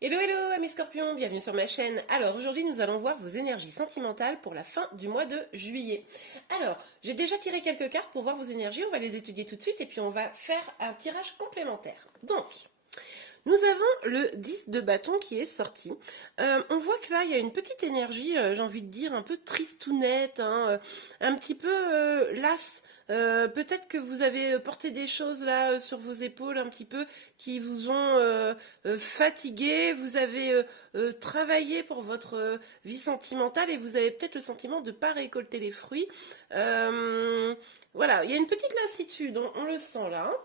Hello hello amis scorpions, bienvenue sur ma chaîne. Alors aujourd'hui nous allons voir vos énergies sentimentales pour la fin du mois de juillet. Alors j'ai déjà tiré quelques cartes pour voir vos énergies, on va les étudier tout de suite et puis on va faire un tirage complémentaire. Donc nous avons le 10 de bâton qui est sorti. On voit que là il y a une petite énergie, j'ai envie de dire un peu tristounette, hein, un petit peu lasse. Peut-être que vous avez porté des choses là sur vos épaules un petit peu qui vous ont fatigué, vous avez travaillé pour votre vie sentimentale et vous avez peut-être le sentiment de ne pas récolter les fruits. Voilà, il y a une petite lassitude, on le sent là. Hein.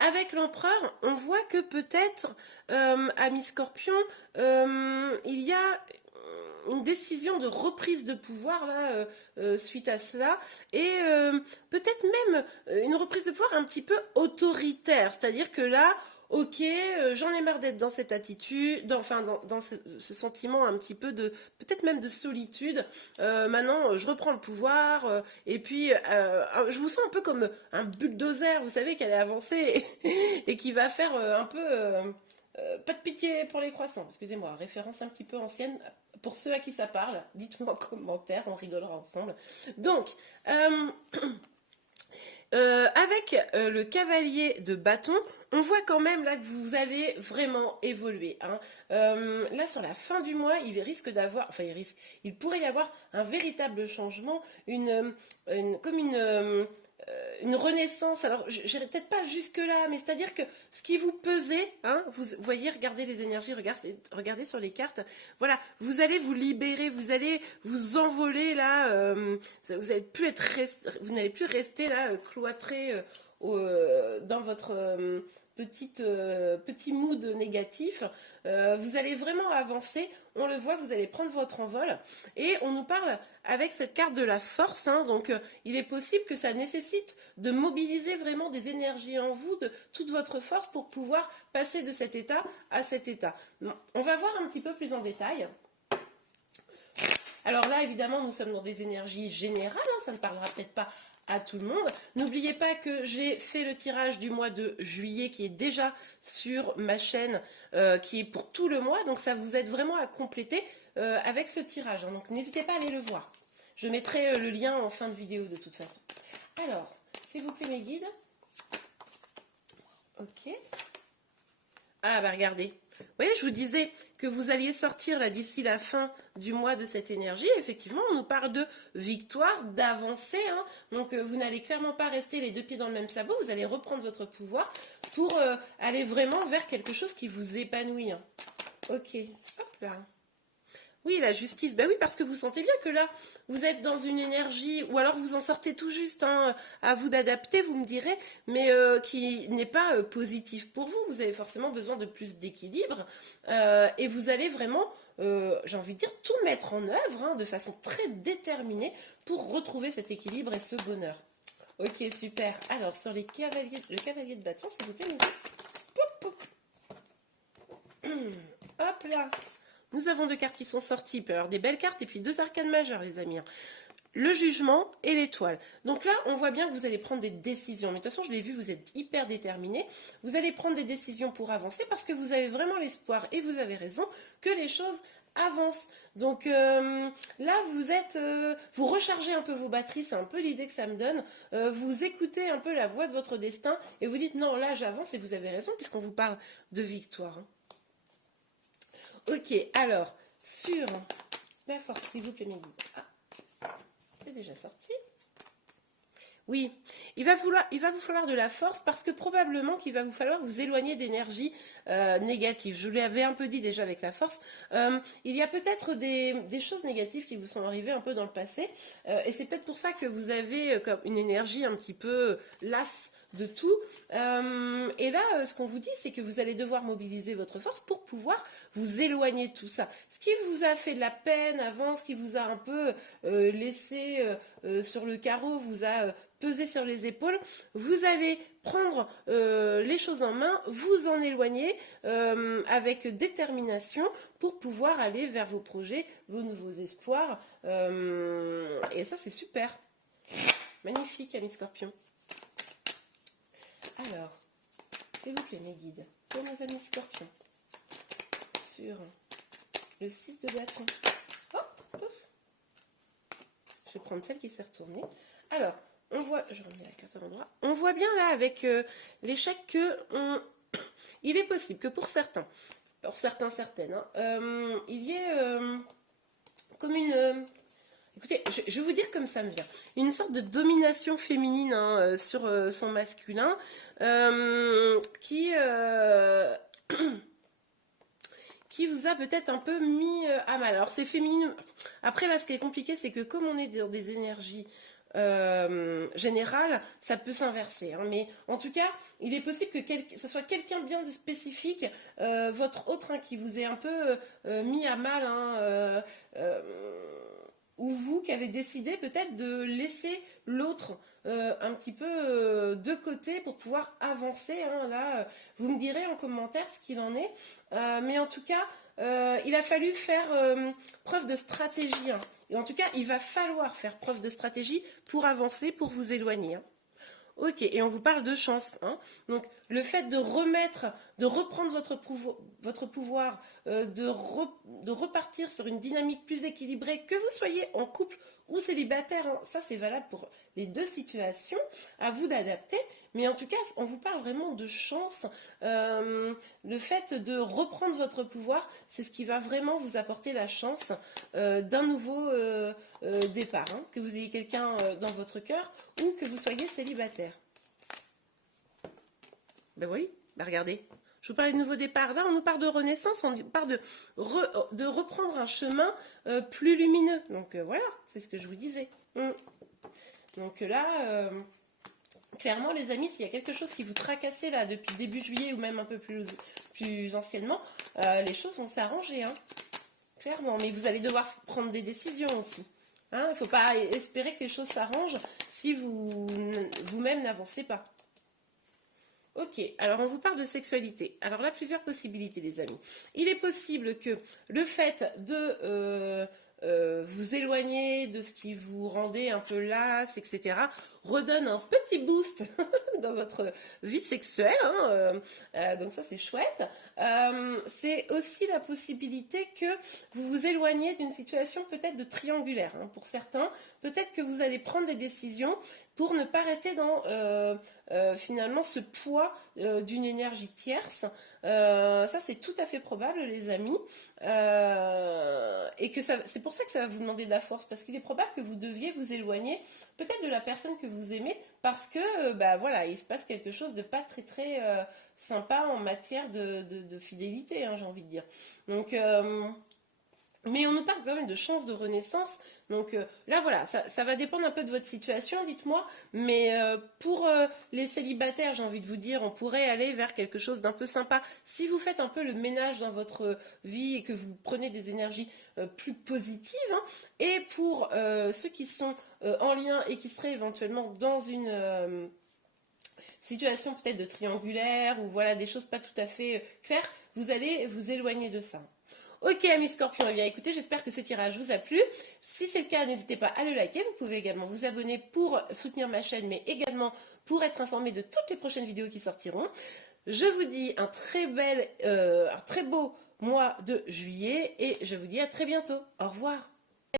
Avec l'empereur, on voit que peut-être, amis scorpions, il y a une décision de reprise de pouvoir là suite à cela et peut-être même une reprise de pouvoir un petit peu autoritaire, c'est-à-dire que là ok, j'en ai marre d'être dans cette attitude, dans ce sentiment un petit peu de, peut-être même de solitude. Maintenant, je reprends le pouvoir, et puis je vous sens un peu comme un bulldozer, vous savez, qui allait avancer et qui va faire un peu pas de pitié pour les croissants. Excusez-moi, référence un petit peu ancienne. Pour ceux à qui ça parle, dites-moi en commentaire, on rigolera ensemble. Donc, avec le cavalier de bâton, on voit quand même là que vous allez vraiment évoluer. Hein. Là, sur la fin du mois, il risque d'avoir, enfin, il pourrait y avoir un véritable changement, comme une renaissance. Alors, j'irai peut-être pas jusque-là, mais c'est-à-dire que ce qui vous pesait, hein, vous voyez, regardez les énergies, regardez sur les cartes, voilà, vous allez vous libérer, vous allez vous envoler là, vous n'allez plus rester là, cloîtré dans votre petit mood négatif. Vous allez vraiment avancer, on le voit, vous allez prendre votre envol et on nous parle avec cette carte de la force, hein, donc il est possible que ça nécessite de mobiliser vraiment des énergies en vous, de toute votre force pour pouvoir passer de cet état à cet état. On va voir un petit peu plus en détail. Alors là, évidemment, nous sommes dans des énergies générales, hein, ça ne parlera peut-être pas à tout le monde. N'oubliez pas que j'ai fait le tirage du mois de juillet qui est déjà sur ma chaîne, qui est pour tout le mois, donc ça vous aide vraiment à compléter avec ce tirage. Hein, donc n'hésitez pas à aller le voir. Je mettrai le lien en fin de vidéo de toute façon. Alors, s'il vous plaît mes guides. Ok. Ah bah regardez. Vous voyez, je vous disais que vous alliez sortir là d'ici la fin du mois de cette énergie. Effectivement, on nous parle de victoire, d'avancée. Hein. Donc, vous n'allez clairement pas rester les deux pieds dans le même sabot. Vous allez reprendre votre pouvoir pour aller vraiment vers quelque chose qui vous épanouit. Hein. Ok, hop là. Oui, la justice, ben oui, parce que vous sentez bien que là, vous êtes dans une énergie, ou alors vous en sortez tout juste, hein, à vous d'adapter, vous me direz, mais qui n'est pas positif pour vous. Vous avez forcément besoin de plus d'équilibre, et vous allez vraiment, j'ai envie de dire, tout mettre en œuvre, hein, de façon très déterminée pour retrouver cet équilibre et ce bonheur. Ok, super. Alors, sur le cavalier de bâton, s'il vous plaît, hop là. Nous avons deux cartes qui sont sorties, il peut y avoir des belles cartes et puis deux arcanes majeures, les amis. Le jugement et l'étoile. Donc là, on voit bien que vous allez prendre des décisions. Mais de toute façon, je l'ai vu, vous êtes hyper déterminé. Vous allez prendre des décisions pour avancer parce que vous avez vraiment l'espoir, et vous avez raison, que les choses avancent. Donc là, vous rechargez un peu vos batteries, c'est un peu l'idée que ça me donne. Vous écoutez un peu la voix de votre destin et vous dites non, là j'avance, et vous avez raison puisqu'on vous parle de victoire. Hein. Ok, alors, sur la force, s'il vous plaît, mes guides. Ah, c'est déjà sorti. Oui, il va vous falloir de la force parce que probablement qu'il va vous falloir vous éloigner d'énergie négative. Je vous l'avais un peu dit déjà avec la force. Il y a peut-être des choses négatives qui vous sont arrivées un peu dans le passé et c'est peut-être pour ça que vous avez comme une énergie un petit peu lasse de tout. Et là, ce qu'on vous dit, c'est que vous allez devoir mobiliser votre force pour pouvoir vous éloigner de tout ça. Ce qui vous a fait de la peine avant, ce qui vous a un peu laissé sur le carreau, vous a pesé sur les épaules, vous allez prendre les choses en main, vous en éloigner avec détermination pour pouvoir aller vers vos projets, vos nouveaux espoirs. Et ça, c'est super. Magnifique, amis scorpions. Alors, s'il vous plaît, mes guides, pour mes amis scorpions. sur le 6 de bâton. Hop, pouf. Je vais prendre celle qui s'est retournée. Alors, on voit, je remets la carte à l'endroit. On voit bien là avec l'échec que il est possible que pour certains, certaines, hein, il y ait comme une... écoutez, je vais vous dire comme ça me vient. Une sorte de domination féminine hein, sur son masculin qui vous a peut-être un peu mis à mal. Alors c'est féminin. Après là, ce qui est compliqué, c'est que comme on est dans des énergies générales, ça peut s'inverser. Hein. Mais en tout cas, il est possible que ce soit quelqu'un bien de spécifique, votre autre, hein, qui vous ait un peu mis à mal, hein, ou vous qui avez décidé peut-être de laisser l'autre un petit peu de côté pour pouvoir avancer. Hein. Là, vous me direz en commentaire ce qu'il en est. Mais en tout cas, il a fallu faire preuve de stratégie. Hein. Et en tout cas, il va falloir faire preuve de stratégie pour avancer, pour vous éloigner. Hein. Ok, et on vous parle de chance. Hein. Donc, le fait de reprendre votre pouvoir, de repartir sur une dynamique plus équilibrée, que vous soyez en couple ou célibataire, hein, ça c'est valable pour les deux situations, à vous d'adapter. Mais en tout cas, on vous parle vraiment de chance. Le fait de reprendre votre pouvoir, c'est ce qui va vraiment vous apporter la chance d'un nouveau départ. Hein, que vous ayez quelqu'un dans votre cœur ou que vous soyez célibataire. Ben oui, ben regardez. Je vous parlais de nouveau départ. Là, on nous parle de renaissance, on nous parle de reprendre un chemin plus lumineux. Donc voilà, c'est ce que je vous disais. Donc là... clairement, les amis, s'il y a quelque chose qui vous tracassait là depuis début juillet ou même un peu plus anciennement, les choses vont s'arranger, hein. Clairement. Mais vous allez devoir prendre des décisions aussi. Hein. Il ne faut pas espérer que les choses s'arrangent si vous-même n'avancez pas. Ok, alors on vous parle de sexualité. Alors là, plusieurs possibilités, les amis. Il est possible que le fait de... vous éloigner de ce qui vous rendait un peu lasse, etc., redonne un petit boost dans votre vie sexuelle. Hein, donc ça, c'est chouette. C'est aussi la possibilité que vous vous éloignez d'une situation peut-être de triangulaire. Hein, pour certains, peut-être que vous allez prendre des décisions pour ne pas rester dans finalement ce poids d'une énergie tierce. Ça, c'est tout à fait probable, les amis. Et que c'est pour ça que ça va vous demander de la force, parce qu'il est probable que vous deviez vous éloigner peut-être de la personne que vous aimez, parce que bah voilà, il se passe quelque chose de pas très très sympa en matière de fidélité, hein, j'ai envie de dire. Donc mais on nous parle quand même de chance de renaissance. Donc là, voilà, ça va dépendre un peu de votre situation, dites-moi. Mais pour les célibataires, j'ai envie de vous dire, on pourrait aller vers quelque chose d'un peu sympa. Si vous faites un peu le ménage dans votre vie et que vous prenez des énergies plus positives. Hein. Et pour ceux qui sont en lien et qui seraient éventuellement dans une... situation peut-être de triangulaire ou voilà des choses pas tout à fait claires, vous allez vous éloigner de ça. Ok, amis scorpions, eh bien écoutez, j'espère que ce tirage vous a plu. Si c'est le cas, n'hésitez pas à le liker. Vous pouvez également vous abonner pour soutenir ma chaîne, mais également pour être informé de toutes les prochaines vidéos qui sortiront. Je vous dis un très beau mois de juillet et je vous dis à très bientôt. Au revoir.